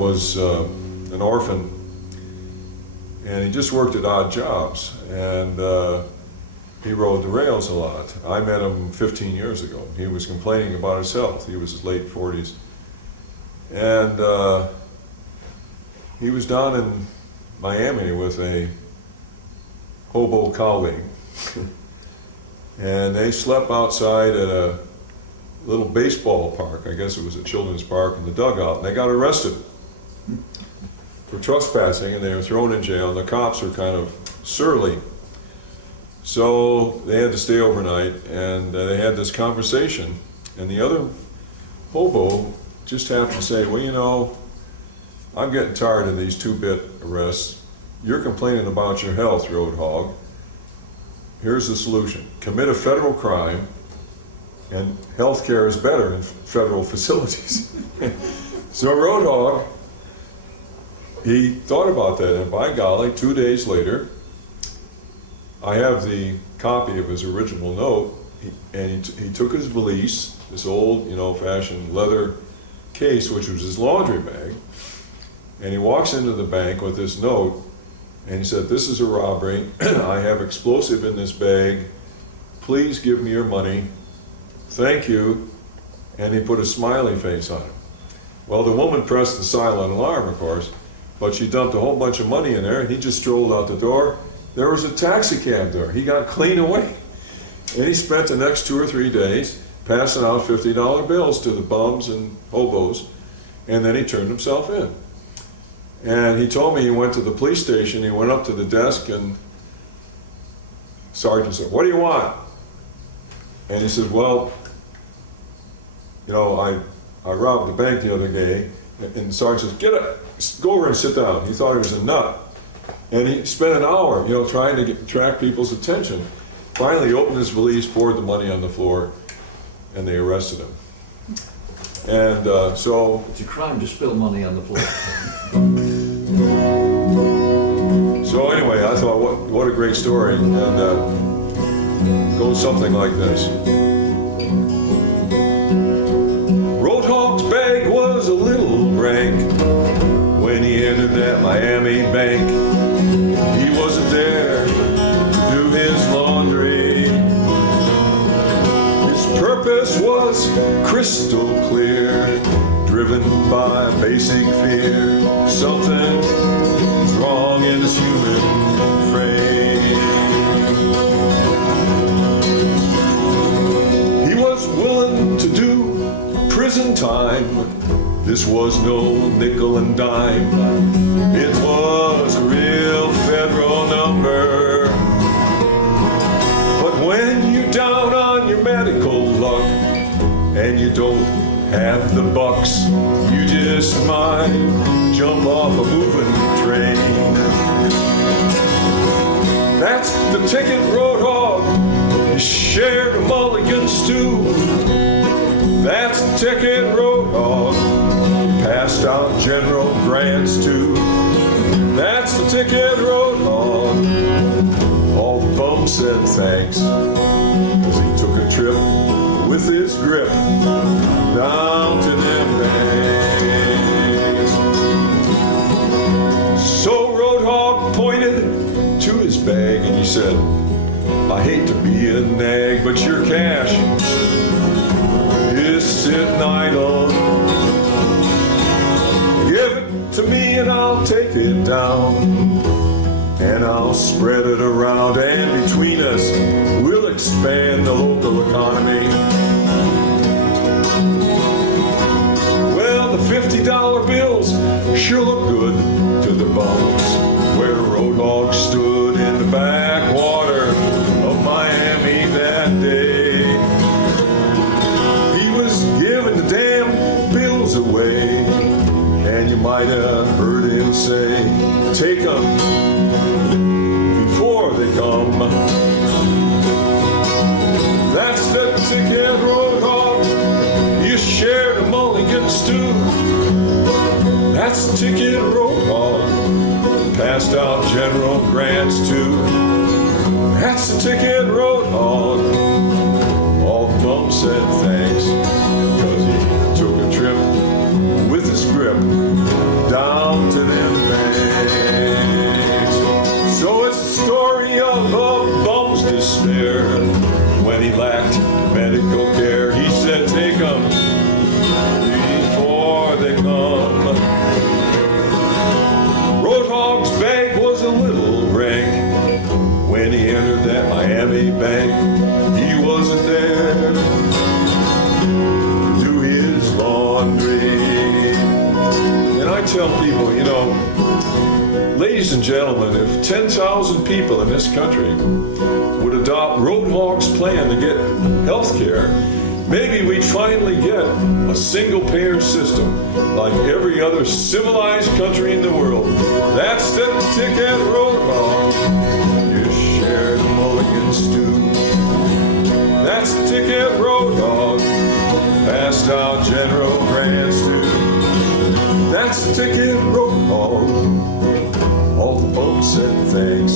was an orphan, and he just worked at odd jobs, and he rode the rails a lot. I met him 15 years ago. He was complaining about his health. He was his late 40s. And he was down in Miami with a hobo colleague. And they slept outside at a little baseball park. I guess it was a children's park in the dugout. And they got arrested for trespassing, and they were thrown in jail. And the cops were kind of surly. So they had to stay overnight, and they had this conversation, and the other hobo just happened to say, well, you know, I'm getting tired of these two-bit arrests. You're complaining about your health, Road Hog. Here's the solution. Commit a federal crime, and health care is better in federal facilities. So Road Hog, he thought about that, and by golly, 2 days later, I have the copy of his original note, and he took his valise, this old, old-fashioned leather case, which was his laundry bag, and he walks into the bank with this note, and he said, this is a robbery, I have explosive in this bag, please give me your money, thank you, and he put a smiley face on it. Well, the woman pressed the silent alarm, of course, but she dumped a whole bunch of money in there, and he just strolled out the door. There was a taxi cab there. He got clean away. And he spent the next 2 or 3 days passing out $50 bills to the bums and hobos, and then he turned himself in. And he told me he went to the police station, he went up to the desk, and sergeant said, what do you want? And he said, well, I robbed the bank the other day, and the sergeant says, get up, go over and sit down. He thought he was a nut. And he spent an hour, trying to attract people's attention. Finally, he opened his valise, poured the money on the floor, and they arrested him. And so... It's a crime to spill money on the floor. So anyway, I thought, what a great story. And goes something like this. Road Hog's bag was a little rank when he entered that Miami bank. He wasn't there to do his laundry. His purpose was crystal clear, driven by basic fear. Something's wrong in his human frame. He was willing to do prison time. This was no nickel and dime. It was a real federal number. But when you're down on your medical luck and you don't have the bucks, you just might jump off a moving train. That's the Ticket Road Hog. You shared a mulligan stew. That's the Ticket Road Hog. Passed out general grants too. That's the Ticket Road Hog. All the bums said thanks, 'cause he took a trip with his grip down to them banks. So Road Hog pointed to his bag and he said, I hate to be a nag, but your cash is sitting idle. Give it to me and I'll take it down, and I'll spread it around, and between us we'll expand the local economy. Well, the $50 bills sure look good to the bums where Road Hog stood in the backwater of Miami that day. He was giving the damn bills away, and you might have heard him say, take them before they come. That's the Ticket Road Hog. You shared a mulligan stew. That's the Ticket Road Hog. Passed out general grants too. That's the Ticket Road Hog. All the bums said thanks, 'cause he took a trip with his grip lacked medical care. He said, take them before they come. Road Hog's bag was a little rank when he entered that Miami bank. He wasn't there to do his laundry. And I tell people, you know, ladies and gentlemen, if 10,000 people in this country would adopt Road Hog's plan to get health care, maybe we'd finally get a single-payer system like every other civilized country in the world. That's the Ticket Road Hog. You share the mulligan stew. That's the Ticket Road Hog. Passed out General Grants too. That's the Ticket Road Hog. All the folks said thanks.